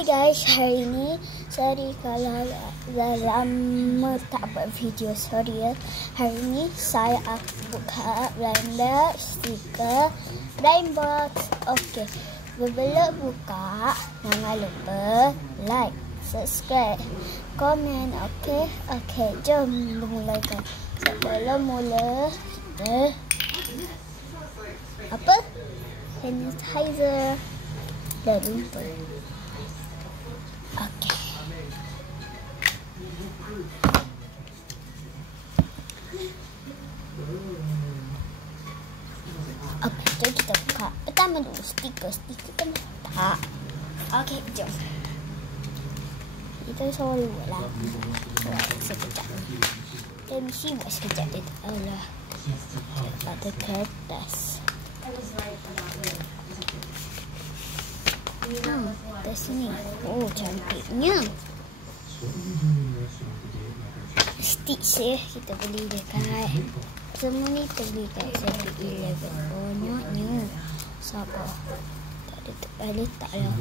Hai guys, hari ni sorry kalau dah lama tak buat video, sorry ya. Hari ni saya akan buka blender stiker Rainbow. Okey, sebelum buka jangan lupa like, subscribe, komen. Okey, jom mulakan. Sebelum mula kita sanitizer dah lupa. Okey. Jom kita buka. Pertama dulu stiker kan tak. Okey, jom. Kita selalu lah. Buat sekejap. Kita mesti buat sekejap dia. Allah. Pada kertas. Dari sini. Oh, cantiknya. Stitch ya, kita beli dekat. Semua ni kita beli kat 7-Eleven. Banyaknya. Sabar. Tak ada letak lah.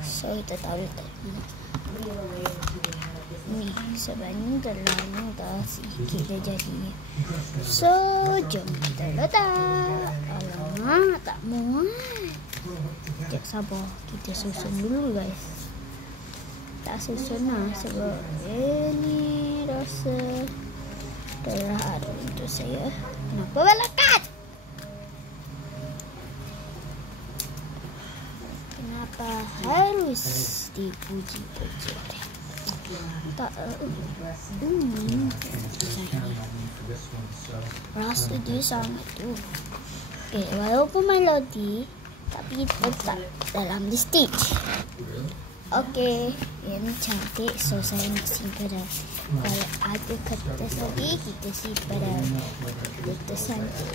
So, kita tahu letak mana. Ni, sebenarnya dalamnya dah sikit dah jadinya. So, jom kita letak. Alamak, tak muat. Sekejap, sabar. Kita susun dulu guys. Tak susun lah sebab ni rasa berat untuk saya. Kenapa balakat? Kenapa harus dipuji-puji? Tak. Rasa dia sangat tu. Okay, walaupun melodi, tapi tetap dalam di stitch. Okay, yang cantik. So saya nak simpan dah. Kalau ada kertas lagi, kita simpan dah. Kertas cantik.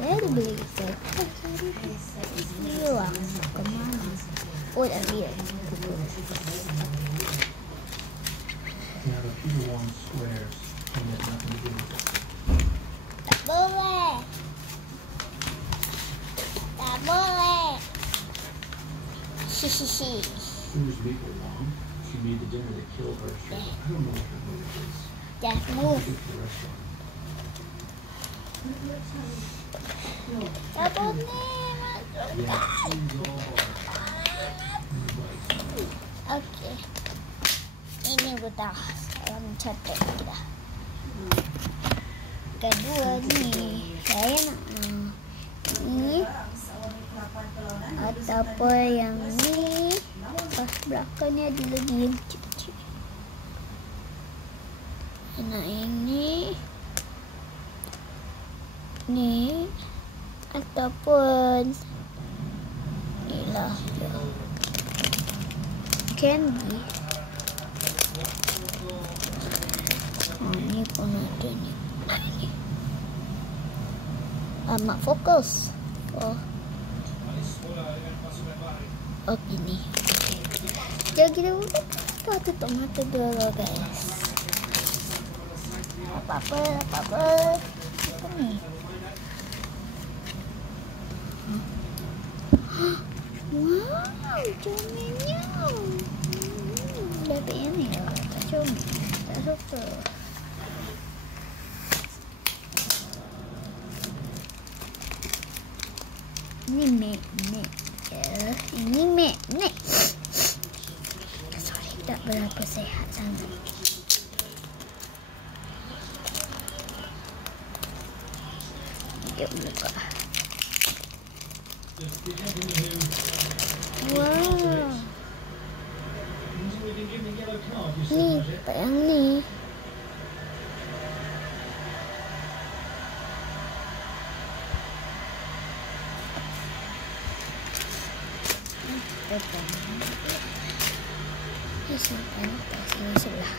Saya dah beli kertas. Ni orang ke mana? Oh, dah beli. Tak boleh. Tak boleh. Hihihi. Dah move. Tak boleh masukkan. Okey. Ini sudah saya mencatat dah. Kedua ni saya nak ni ataupun yang ni. Pas belakang ni ada lagi yang kecil-kecil. Nak ini ni ataupun inilah candy. Ni pun ada ni. Ini. Mak fokus. Oh ini. Jadi kita buka tutup mata dulu guys. Apa-apa. Apa ni? Wow, comelnya. Dapat yang ni lah. Tak comel. Tak suka. Ini magnet ya. Ini magnet. Sorry, tak berapa sehat sangat. Jom buka. Wow. Ni, dapat yang ni. Simpan sini sebelah.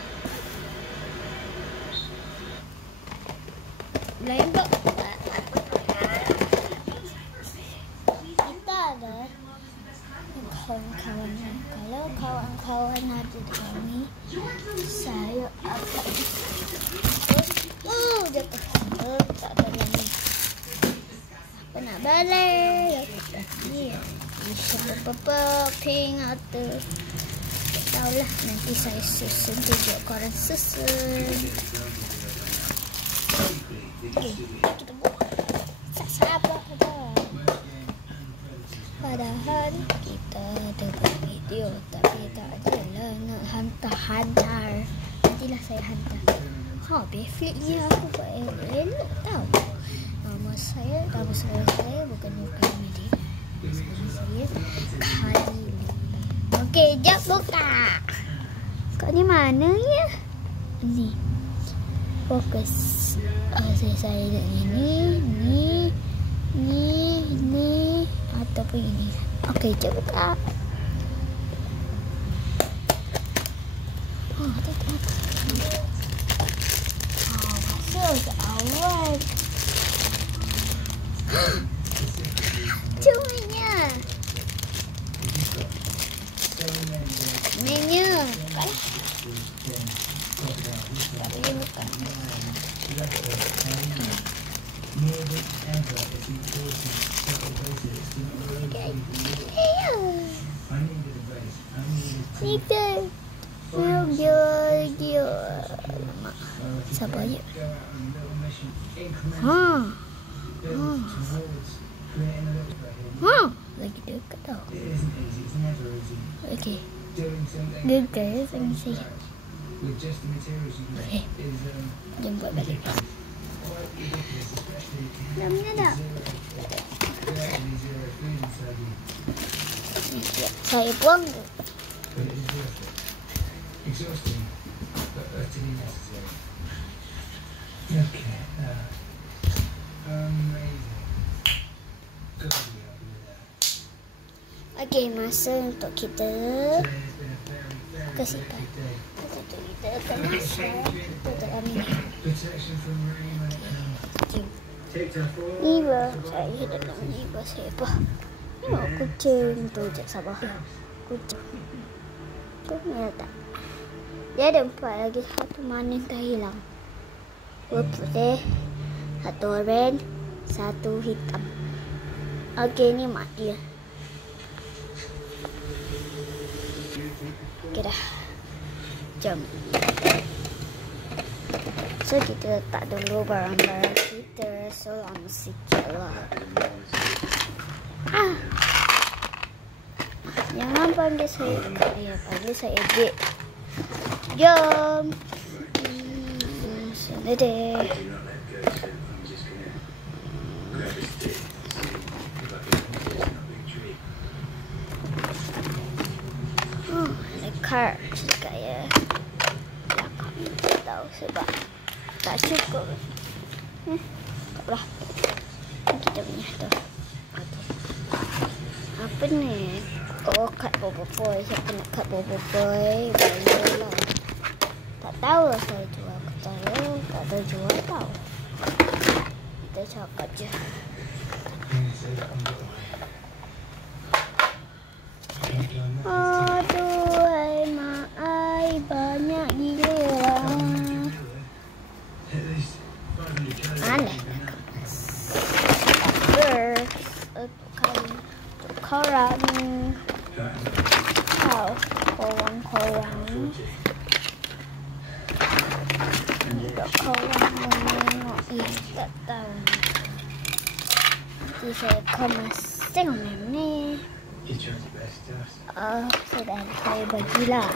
Lembab. Kita ada kawan-kawan. Kalau kawan-kawan ada di sini, saya akan jatuh. Tak ada lagi. Apa nak balik? Ni Purple, pink atau tak tahulah. Nanti saya susun, tunjuk korang susun. Kita buat sabar saja. Padahal kita ada buat video, tapi tak adalah nak hantar. Nantilah saya hantar. Backflipnya aku buat elok tau. Nama saya bukan Nurkamidi. Nama saya Khalili. Okey, jap buka. Kau ni mana ya? Ni. Fokus. Saya nak ni ataupun ini. Okey, jap buka. Masuk awal. Cumanya. Menu. Tak boleh buka. Dia. Siapa aja? Lagi dekat tau. Okey. Gegar sangat saya. Okey. Jom buat balik. Dah mana dah? Saya buang. Okey, masa untuk kita kasihkan. Untuk kita akan masak. Untuk kami ni. Iba, saya dah nak iba saya apa? Tengok kucing tu, sekejap sabar. Kucing. Tu mana tak? Dia ada 4 lagi, satu mana dah hilang. 2 putih, 1 oren, 1 hitam. Okey, ni mak dia. Okey dah. Jom. So kita letak dulu barang-barang kita. So lama sikit lah. Jangan panggil saya. Panggil saya edit. Jom. Sini deh. Card juga ya. Belakang tak tahu sebab tak cukup. Taklah. Kita punya tu. Apa ni? Oh, kad boboiboy. Siapa nak kad boboiboy? Boleh lah. Tak tahu saya jual ke tahu. Tak tahu jual tahu. Kita cakap je. Aduh, mak ai banyak gila. Aneh nak kemas. Korang. Tahu, korang. Tidak korang menengok. Tak tahu. Nanti saya kemas. Tengok ni. Sudah saya bagilah.